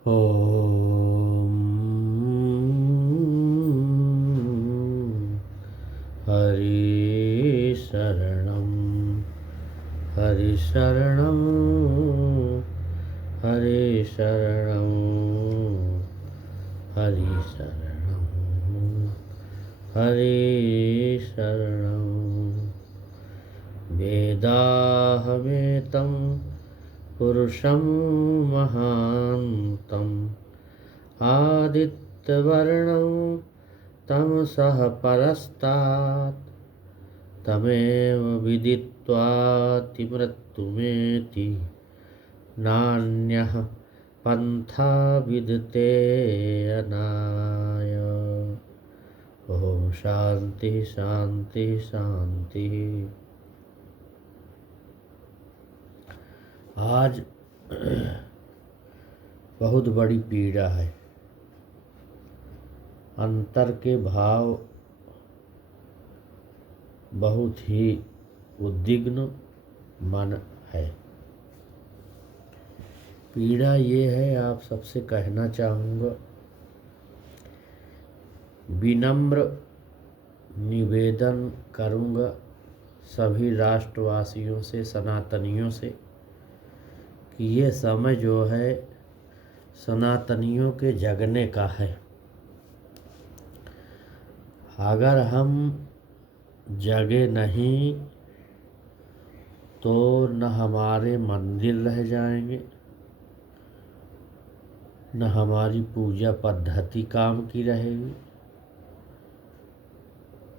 ॐ हरि शरणं हरि शरणं हरि शरणं हरि शरणं हरि शरणं वेदाहमेतं पुरुषं महान्तम् आदित्यवर्णं तमसः परस्तात् तमेव विदित्वातिमृत्युमेति नान्यः पन्था विद्यते अनाय। ओम शांति शांति शांति। आज बहुत बड़ी पीड़ा है। अंतर के भाव बहुत ही उद्विग्न मन है। पीड़ा ये है, आप सबसे कहना चाहूँगा, विनम्र निवेदन करूँगा सभी राष्ट्रवासियों से, सनातनियों से, कि ये समय जो है सनातनियों के जगने का है। अगर हम जगे नहीं तो न हमारे मंदिर रह जाएंगे, न हमारी पूजा पद्धति काम की रहेगी,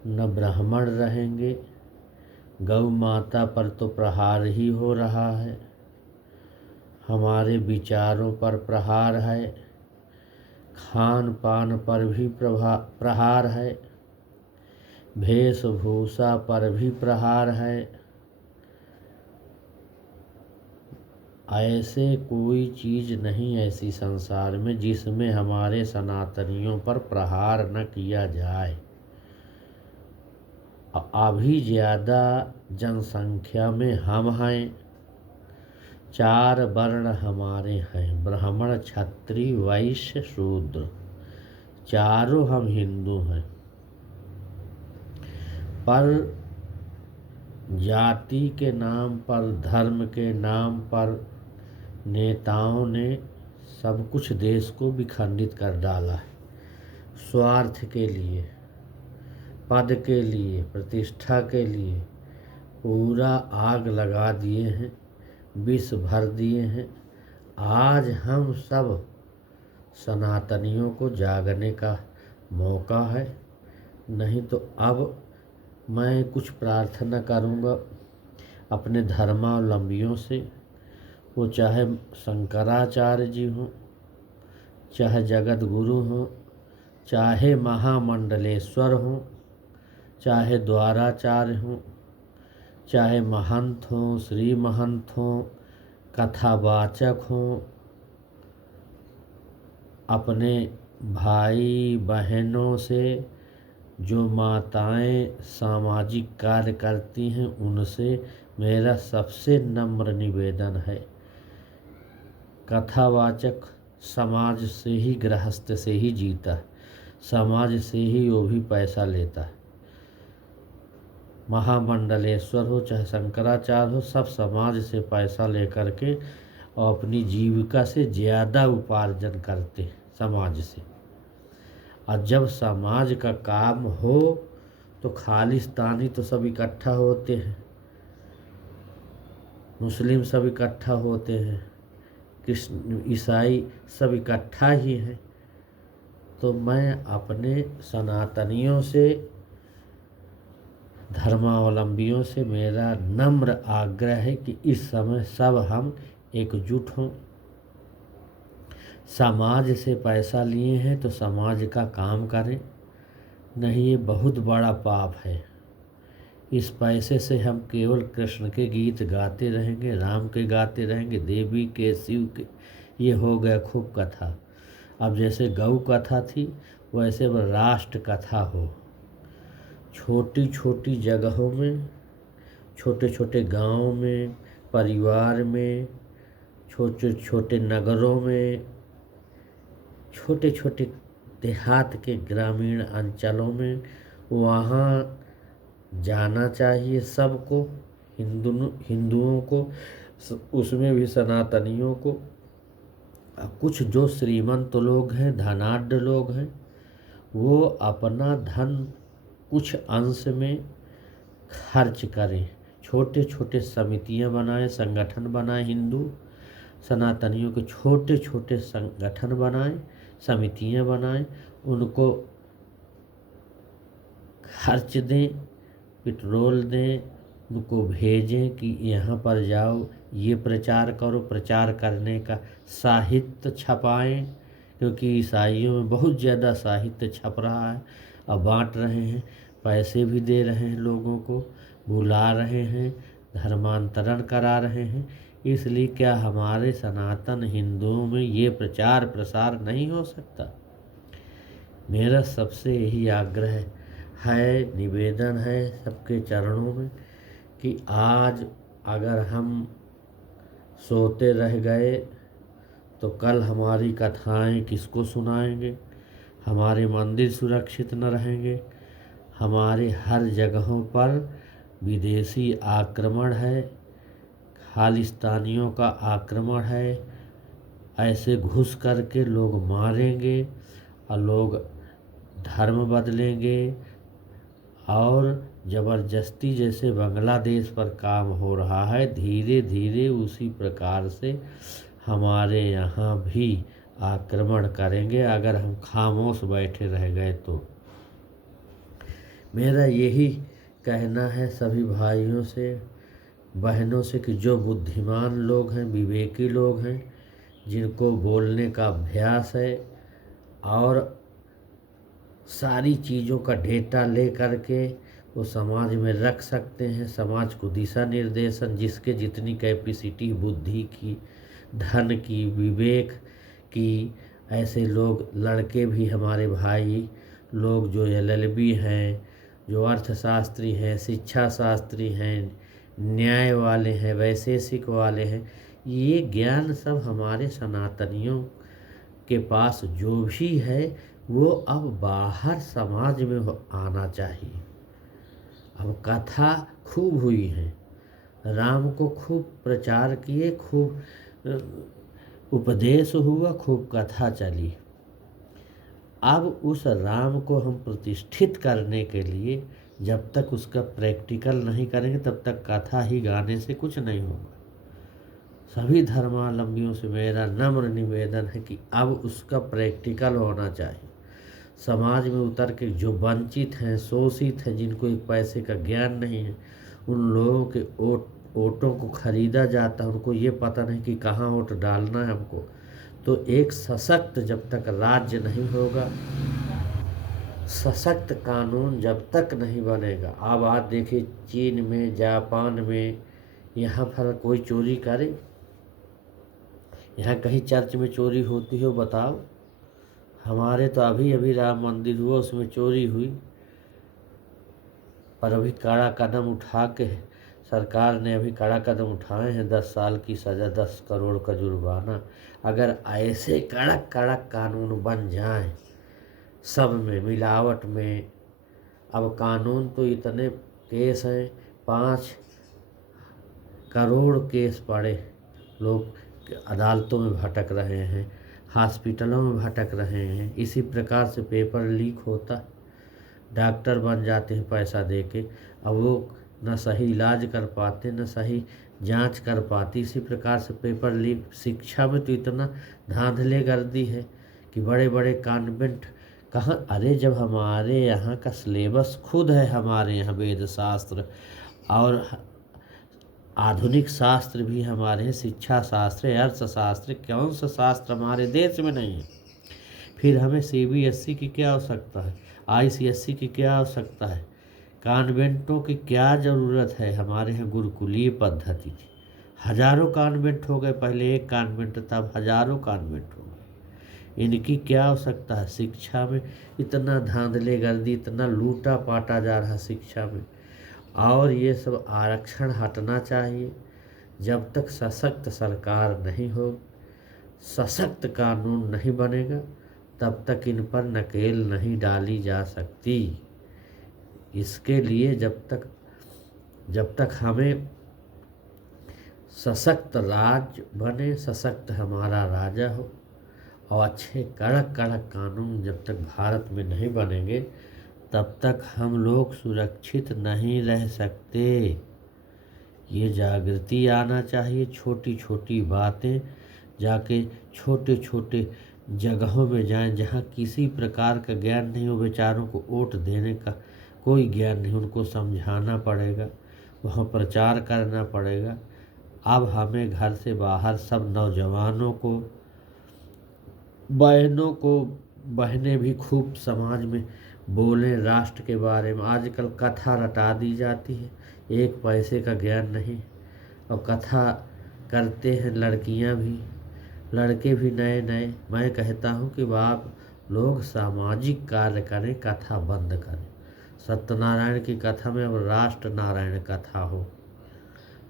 न ब्राह्मण रहेंगे। गौ माता पर तो प्रहार ही हो रहा है, हमारे विचारों पर प्रहार है, खान पान पर भी प्रहार है, वेशभूषा पर भी प्रहार है। ऐसे कोई चीज़ नहीं ऐसी संसार में जिसमें हमारे सनातनियों पर प्रहार न किया जाए। अभी ज़्यादा जनसंख्या में हम हैं। 4 वर्ण हमारे हैं, ब्राह्मण क्षत्रिय वैश्य शूद्र, चारों हम हिंदू हैं। पर जाति के नाम पर, धर्म के नाम पर नेताओं ने सब कुछ देश को विखंडित कर डाला है। स्वार्थ के लिए, पद के लिए, प्रतिष्ठा के लिए पूरा आग लगा दिए हैं, विष भर दिए हैं। आज हम सब सनातनियों को जागने का मौका है। नहीं तो अब मैं कुछ प्रार्थना करूँगा अपने धर्मावलंबियों से, वो चाहे शंकराचार्य जी हों, चाहे जगत गुरु हों, चाहे महामंडलेश्वर हों, चाहे द्वाराचार्य हों, चाहे महंत हों, श्री महंत हों, कथावाचक हों, अपने भाई बहनों से जो माताएं सामाजिक कार्य करती हैं उनसे मेरा सबसे नम्र निवेदन है। कथावाचक समाज से ही, गृहस्थ से ही जीता है, समाज से ही वो भी पैसा लेता है। महामंडलेश्वर हो चाहे शंकराचार्य हो, सब समाज से पैसा लेकर के और अपनी जीविका से ज़्यादा उपार्जन करते हैं समाज से। और जब समाज का काम हो तो खालिस्तानी तो सब इकट्ठा होते हैं, मुस्लिम सब इकट्ठा होते हैं, कृष्ण ईसाई सब इकट्ठा ही हैं। तो मैं अपने सनातनियों से, धर्मावलंबियों से मेरा नम्र आग्रह है कि इस समय सब हम एकजुट हों। समाज से पैसा लिए हैं तो समाज का काम करें, नहीं ये बहुत बड़ा पाप है। इस पैसे से हम केवल कृष्ण के गीत गाते रहेंगे, राम के गाते रहेंगे, देवी के, शिव के, ये हो गया खूब कथा। अब जैसे गौ कथा थी वैसे अब राष्ट्र कथा हो। छोटी छोटी जगहों में, छोटे छोटे गांवों में, परिवार में, छोटे छोटे नगरों में छोटे छोटे देहात के ग्रामीण अंचलों में वहाँ जाना चाहिए सबको, हिंदुओं को, उसमें भी सनातनियों को। कुछ जो श्रीमंत लोग हैं, धनाढ्य लोग हैं, वो अपना धन कुछ अंश में खर्च करें, छोटे छोटे समितियां बनाएं, संगठन बनाएं, हिंदू सनातनियों के छोटे छोटे संगठन बनाएं, समितियां बनाएं, उनको खर्च दें, पेट्रोल दें, उनको भेजें कि यहाँ पर जाओ, ये प्रचार करो, प्रचार करने का साहित्य छपाएं, क्योंकि ईसाइयों में बहुत ज़्यादा साहित्य छप रहा है, अब बांट रहे हैं, पैसे भी दे रहे हैं, लोगों को बुला रहे हैं, धर्मांतरण करा रहे हैं। इसलिए क्या हमारे सनातन हिंदुओं में ये प्रचार प्रसार नहीं हो सकता? मेरा सबसे यही आग्रह है, निवेदन है सबके चरणों में कि आज अगर हम सोते रह गए तो कल हमारी कथाएं किसको सुनाएंगे? हमारे मंदिर सुरक्षित न रहेंगे, हमारे हर जगहों पर विदेशी आक्रमण है, खालिस्तानियों का आक्रमण है, ऐसे घुस करके लोग मारेंगे और लोग धर्म बदलेंगे और ज़बरदस्ती जैसे बांग्लादेश पर काम हो रहा है, धीरे धीरे उसी प्रकार से हमारे यहाँ भी आक्रमण करेंगे अगर हम खामोश बैठे रह गए तो। मेरा यही कहना है सभी भाइयों से, बहनों से कि जो बुद्धिमान लोग हैं, विवेकी लोग हैं, जिनको बोलने का अभ्यास है और सारी चीज़ों का डेटा ले करके वो समाज में रख सकते हैं, समाज को दिशा निर्देशन, जिसके जितनी कैपेसिटी बुद्धि की, धन की, विवेक की, ऐसे लोग, लड़के भी हमारे भाई लोग जो LLB हैं, जो अर्थशास्त्री हैं, शिक्षा शास्त्री हैं, न्याय वाले हैं, वैशेषिक वाले हैं, ये ज्ञान सब हमारे सनातनियों के पास जो भी है वो अब बाहर समाज में आना चाहिए। अब कथा खूब हुई है, राम को खूब प्रचार किए, खूब उपदेश हुआ, खूब कथा चली। अब उस राम को हम प्रतिष्ठित करने के लिए जब तक उसका प्रैक्टिकल नहीं करेंगे तब तक कथा ही गाने से कुछ नहीं होगा। सभी धर्मावलंबियों से मेरा नम्र निवेदन है कि अब उसका प्रैक्टिकल होना चाहिए। समाज में उतर के जो वंचित हैं, शोषित हैं, जिनको एक पैसे का ज्ञान नहीं है, उन लोगों के वोटों को खरीदा जाता है, उनको ये पता नहीं कि कहाँ वोट डालना है हमको। तो एक सशक्त जब तक राज्य नहीं होगा, सशक्त कानून जब तक नहीं बनेगा। अब आज देखिए चीन में, जापान में, यहाँ पर कोई चोरी करे? यहाँ कहीं चर्च में चोरी होती हो बताओ? हमारे तो अभी अभी राम मंदिर हुआ, उसमें चोरी हुई, पर अभी कड़ा कदम उठा के सरकार ने अभी कड़ा कदम उठाए हैं, 10 साल की सज़ा, 10 करोड़ का जुर्माना। अगर ऐसे कड़क कड़क कानून बन जाएं सब में, मिलावट में, अब कानून तो इतने केस हैं, 5 करोड़ केस पड़े, लोग अदालतों में भटक रहे हैं, हॉस्पिटलों में भटक रहे हैं। इसी प्रकार से पेपर लीक होता, डॉक्टर बन जाते हैं पैसा दे के, अब वो न सही इलाज कर पाते, न सही जांच कर पाती। इसी प्रकार से पेपर लीक। शिक्षा में तो इतना धांधले गर्दी है कि बड़े बड़े कॉन्वेंट कहाँ, अरे जब हमारे यहाँ का सिलेबस खुद है, हमारे यहाँ वेद शास्त्र और आधुनिक शास्त्र भी हमारे हैं, शिक्षा शास्त्र, अर्थशास्त्र, कौन सा शास्त्र हमारे देश में नहीं है? फिर हमें CBSE की क्या आवश्यकता है, ICSE की क्या आवश्यकता है, कॉन्वेंटों की क्या ज़रूरत है? हमारे यहाँ गुरुकुलीय पद्धति थी, हजारों कॉन्वेंट हो गए, पहले एक कॉन्वेंट था, अब हजारों कॉन्वेंट हो गए। इनकी क्या आवश्यकता है? शिक्षा में इतना धांधले गर्दी, इतना लूटा पाटा जा रहा शिक्षा में, और ये सब आरक्षण हटना चाहिए। जब तक सशक्त सरकार नहीं हो, सशक्त कानून नहीं बनेगा, तब तक इन पर नकेल नहीं डाली जा सकती। इसके लिए जब तक हमें सशक्त राज्य बने, सशक्त हमारा राजा हो और अच्छे कड़क कड़क कानून जब तक भारत में नहीं बनेंगे, तब तक हम लोग सुरक्षित नहीं रह सकते। ये जागृति आना चाहिए। छोटी छोटी बातें जाके छोटे छोटे जगहों में जाएं जहाँ किसी प्रकार का ज्ञान नहीं हो, बेचारों को वोट देने का कोई ज्ञान नहीं, उनको समझाना पड़ेगा, वहाँ प्रचार करना पड़ेगा। अब हमें घर से बाहर सब नौजवानों को, बहनें भी खूब समाज में बोलें राष्ट्र के बारे में। आजकल कथा रटा दी जाती है, एक पैसे का ज्ञान नहीं, और कथा करते हैं लड़कियां भी, लड़के भी नए नए। मैं कहता हूं कि आप लोग सामाजिक कार्य करें, कथा बंद करें। सत्यनारायण की कथा में अब राष्ट्र नारायण कथा हो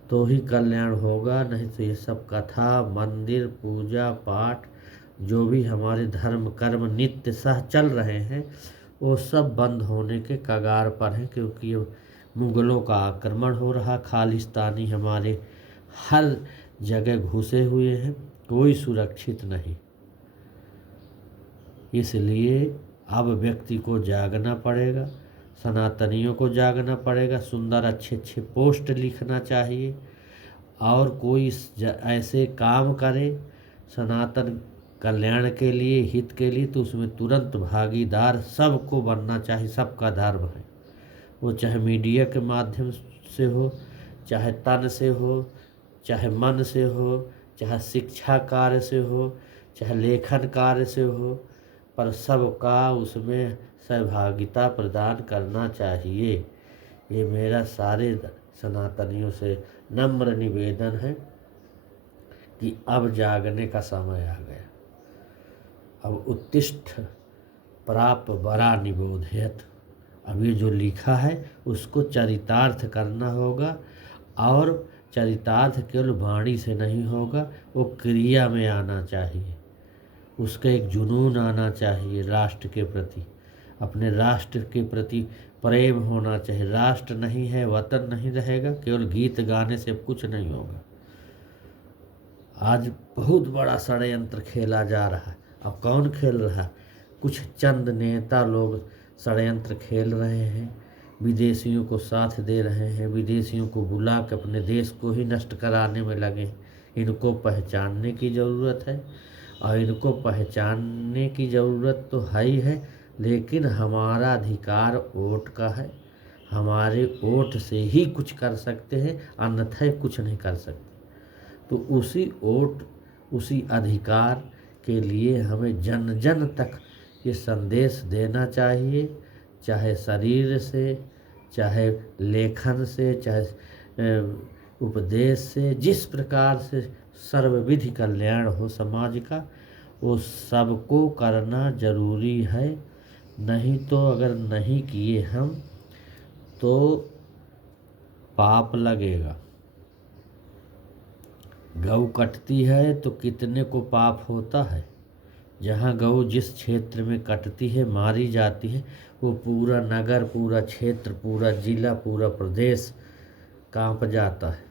तो ही कल्याण होगा, नहीं तो ये सब कथा, मंदिर, पूजा पाठ, जो भी हमारे धर्म कर्म नित्य सह चल रहे हैं, वो सब बंद होने के कगार पर हैं। क्योंकि ये मुगलों का आक्रमण हो रहा, खालिस्तानी हमारे हर जगह घुसे हुए हैं, कोई सुरक्षित नहीं। इसलिए अब व्यक्ति को जागना पड़ेगा, सनातनियों को जागना पड़ेगा, सुंदर अच्छे अच्छे पोस्ट लिखना चाहिए, और कोई ऐसे काम करे सनातन कल्याण के लिए, हित के लिए, तो उसमें तुरंत भागीदार सबको बनना चाहिए। सबका धर्म है, वो चाहे मीडिया के माध्यम से हो, चाहे तन से हो, चाहे मन से हो, चाहे शिक्षा कार्य से हो, चाहे लेखन कार्य से हो, पर सबका उसमें सहभागिता प्रदान करना चाहिए। ये मेरा सारे सनातनियों से नम्र निवेदन है कि अब जागने का समय आ गया। अब उत्तिष्ठ प्राप बरा निबोधयत। अब ये जो लिखा है उसको चरितार्थ करना होगा, और चरितार्थ केवल वाणी से नहीं होगा, वो क्रिया में आना चाहिए। उसका एक जुनून आना चाहिए राष्ट्र के प्रति, अपने राष्ट्र के प्रति प्रेम होना चाहिए। राष्ट्र नहीं है, वतन नहीं रहेगा, केवल गीत गाने से कुछ नहीं होगा। आज बहुत बड़ा षड्यंत्र खेला जा रहा है। अब कौन खेल रहा है? कुछ चंद नेता लोग षड्यंत्र खेल रहे हैं, विदेशियों को साथ दे रहे हैं, विदेशियों को बुला के अपने देश को ही नष्ट कराने में लगे हैं। इनको पहचानने की ज़रूरत है, और इनको पहचानने की ज़रूरत तो है ही है, लेकिन हमारा अधिकार वोट का है। हमारे वोट से ही कुछ कर सकते हैं, अन्यथा कुछ नहीं कर सकते। तो उसी वोट, उसी अधिकार के लिए हमें जन जन तक ये संदेश देना चाहिए, चाहे शरीर से, चाहे लेखन से, चाहे उपदेश से, जिस प्रकार से सर्वविधि कल्याण हो समाज का, वो सबको करना जरूरी है। नहीं तो अगर नहीं किए हम तो पाप लगेगा। गऊ कटती है तो कितने को पाप होता है। जहाँ गऊ जिस क्षेत्र में कटती है, मारी जाती है, वो पूरा नगर, पूरा क्षेत्र, पूरा जिला, पूरा प्रदेश कांप जाता है।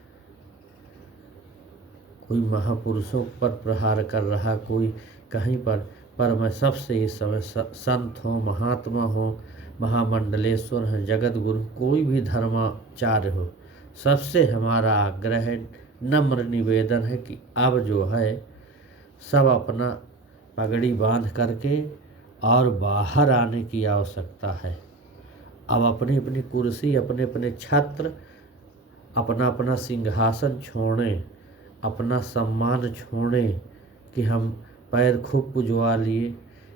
कोई महापुरुषों पर प्रहार कर रहा, कोई कहीं पर मैं सबसे इस समय संत हो, महात्मा हो, महामंडलेश्वर हैं, जगत गुरु, कोई भी धर्माचार्य हो, सबसे हमारा आग्रह है, नम्र निवेदन है कि अब जो है सब अपना पगड़ी बांध करके और बाहर आने की आवश्यकता है। अब अपनी अपनी कुर्सी, अपने अपने छत्र, अपना अपना सिंहासन छोड़ें, अपना सम्मान छोड़ें कि हम पैर खूब पुजवा लिए,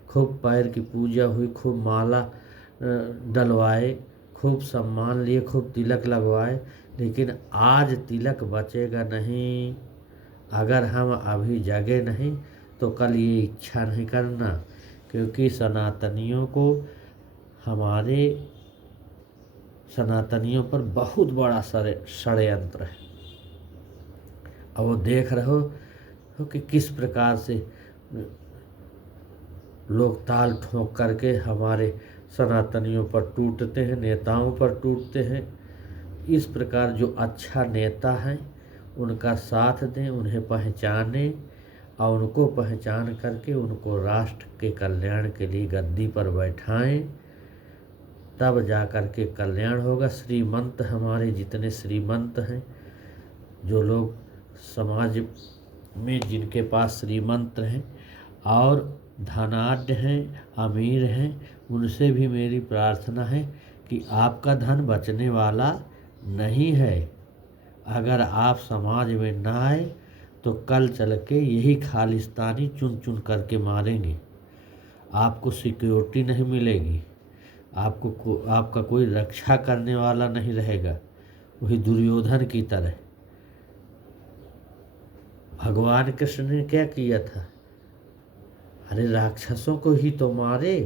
खूब पैर की पूजा हुई, खूब माला डलवाए, खूब सम्मान लिए, खूब तिलक लगवाए, लेकिन आज तिलक बचेगा नहीं। अगर हम अभी जगे नहीं तो कल ये इच्छा नहीं करना, क्योंकि सनातनियों पर बहुत बड़ा षड्यंत्र है। और वो देख रहे हो कि किस प्रकार से लोग ताल ठोक करके हमारे सनातनियों पर टूटते हैं, नेताओं पर टूटते हैं। इस प्रकार जो अच्छा नेता है उनका साथ दें, उन्हें पहचानें और उनको पहचान करके उनको राष्ट्र के कल्याण के लिए गद्दी पर बैठाएं, तब जा कर के कल्याण होगा। श्रीमंत हमारे जितने श्रीमंत हैं, जो लोग समाज में जिनके पास श्रीमंत हैं और धनाढ्य हैं, अमीर हैं, उनसे भी मेरी प्रार्थना है कि आपका धन बचने वाला नहीं है। अगर आप समाज में ना आए तो कल चल के यही खालिस्तानी चुन चुन करके मारेंगे। आपको सिक्योरिटी नहीं मिलेगी, आपका कोई रक्षा करने वाला नहीं रहेगा। वही दुर्योधन की तरह भगवान कृष्ण ने क्या किया था? अरे राक्षसों को ही तो मारे।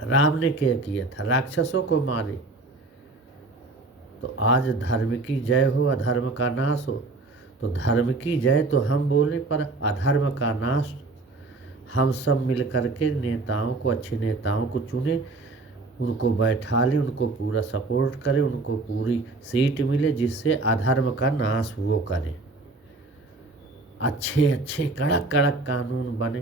राम ने क्या किया था? राक्षसों को मारे। तो आज धर्म की जय हो, अधर्म का नाश हो। तो धर्म की जय तो हम बोले, पर अधर्म का नाश हम सब मिल करके नेताओं को, अच्छे नेताओं को चुने, उनको बैठा लें, उनको पूरा सपोर्ट करें, उनको पूरी सीट मिले, जिससे अधर्म का नाश वो करें। अच्छे अच्छे कड़क कड़क कानून बने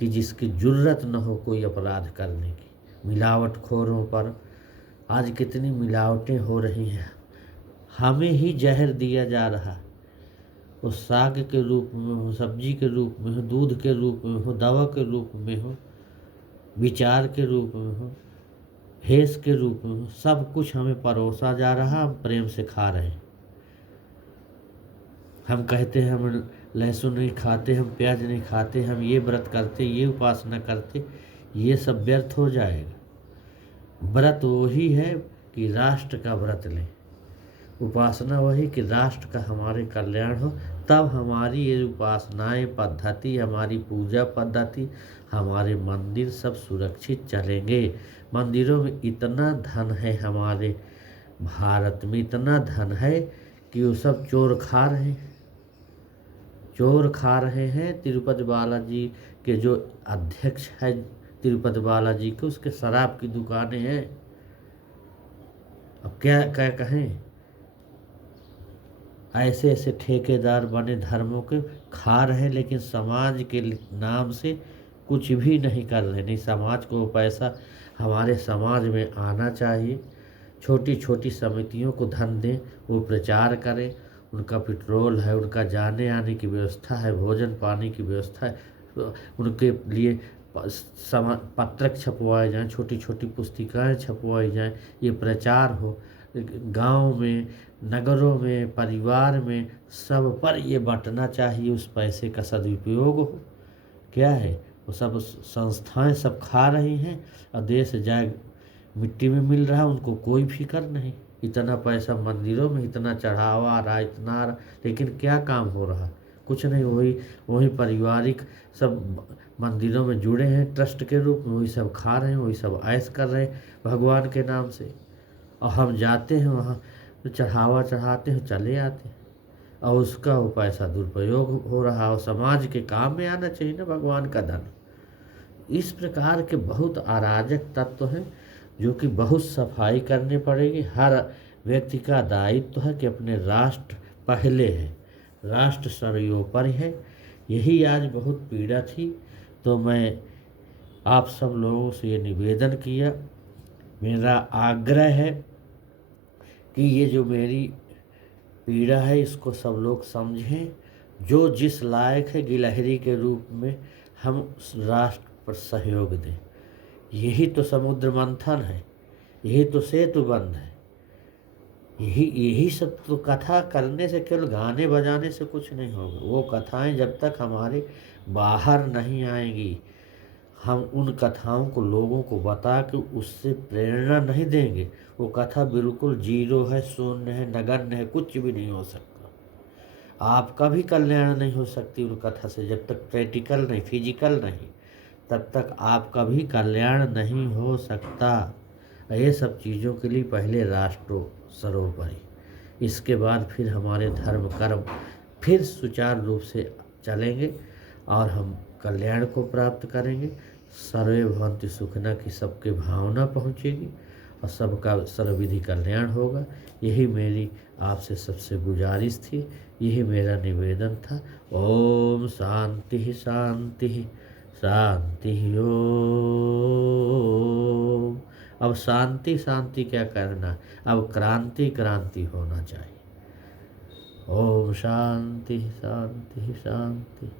कि जिसकी जुर्रत न हो कोई अपराध करने की। मिलावटखोरों पर आज कितनी मिलावटें हो रही हैं। हमें ही जहर दिया जा रहा, वो साग के रूप में हो, सब्जी के रूप में हो, दूध के रूप में हो, दवा के रूप में हो, विचार के रूप में हो, भेष के रूप में हो, सब कुछ हमें परोसा जा रहा, हम प्रेम से खा रहे हैं। हम कहते हैं हम लहसुन नहीं खाते, हम प्याज नहीं खाते, हम ये व्रत करते, ये उपासना करते, ये सब व्यर्थ हो जाएगा। व्रत वही है कि राष्ट्र का व्रत लें, उपासना वही कि राष्ट्र का हमारे कल्याण हो। तब हमारी ये उपासनाएं पद्धति, हमारी पूजा पद्धति, हमारे मंदिर सब सुरक्षित चलेंगे। मंदिरों में इतना धन है, हमारे भारत में इतना धन है कि वो सब चोर खा रहे हैं, चोर खा रहे हैं। तिरुपति बालाजी के जो अध्यक्ष है तिरुपति बालाजी के, उसके शराब की दुकानें हैं। अब क्या क्या कहें? ऐसे ऐसे ठेकेदार बने धर्मों के, खा रहे, लेकिन समाज के नाम से कुछ भी नहीं कर रहे। नहीं, समाज को पैसा हमारे समाज में आना चाहिए। छोटी छोटी समितियों को धन दें, वो प्रचार करें, उनका पेट्रोल है, उनका जाने आने की व्यवस्था है, भोजन पानी की व्यवस्था है, उनके लिए पत्रक छपवाए जाएं, छोटी छोटी पुस्तिकाएं छपवाई जाएं, ये प्रचार हो। गांव में, नगरों में, परिवार में, सब पर ये बंटना चाहिए। उस पैसे का सदुपयोग हो। क्या है वो सब संस्थाएं सब खा रही हैं और देश जाए मिट्टी में मिल रहा, उनको कोई फिक्र नहीं। इतना पैसा मंदिरों में, इतना चढ़ावा आ रहा, इतना आ रहा, लेकिन क्या काम हो रहा? कुछ नहीं। वही वही पारिवारिक सब मंदिरों में जुड़े हैं ट्रस्ट के रूप में, वही सब खा रहे हैं, वही सब ऐश कर रहे हैं भगवान के नाम से। और हम जाते हैं वहाँ तो चढ़ावा चढ़ाते हैं, चले आते हैं, और उसका वो पैसा दुरुपयोग हो रहा। और समाज के काम में आना चाहिए ना भगवान का धन। इस प्रकार के बहुत अराजक तत्व हैं जो कि बहुत सफाई करनी पड़ेगी। हर व्यक्ति का दायित्व है कि अपने राष्ट्र पहले है, राष्ट्र सर्वोपरि है। यही आज बहुत पीड़ा थी। तो मैं आप सब लोगों से ये निवेदन किया, मेरा आग्रह है कि ये जो मेरी पीड़ा है इसको सब लोग समझें। जो जिस लायक है गिलहरी के रूप में हम उस राष्ट्र पर सहयोग दें। यही तो समुद्र मंथन है, यही तो सेतु बंध है, यही सब तो कथा करने से, केवल गाने बजाने से कुछ नहीं होगा। वो कथाएं जब तक हमारे बाहर नहीं आएंगी, हम उन कथाओं को लोगों को बता के उससे प्रेरणा नहीं देंगे, वो कथा बिल्कुल जीरो है, शून्य है, नगण्य है, कुछ भी नहीं हो सकता। आपका भी कल्याण नहीं हो सकती उन कथा से। जब तक प्रैक्टिकल नहीं, फिजिकल नहीं, तब तक आपका भी कल्याण नहीं हो सकता। ये सब चीज़ों के लिए पहले राष्ट्र सर्वोपरि, इसके बाद फिर हमारे धर्म कर्म फिर सुचारू रूप से चलेंगे और हम कल्याण को प्राप्त करेंगे। सर्वे भवन्तु सुखिनः की सबके भावना पहुँचेगी और सबका सर्वविधि कल्याण होगा। यही मेरी आपसे सबसे गुजारिश थी, यही मेरा निवेदन था। ओम शांति शांति शांति ओम। अब शांति शांति क्या करना, अब क्रांति क्रांति होना चाहिए। ओम शांति शांति शांति।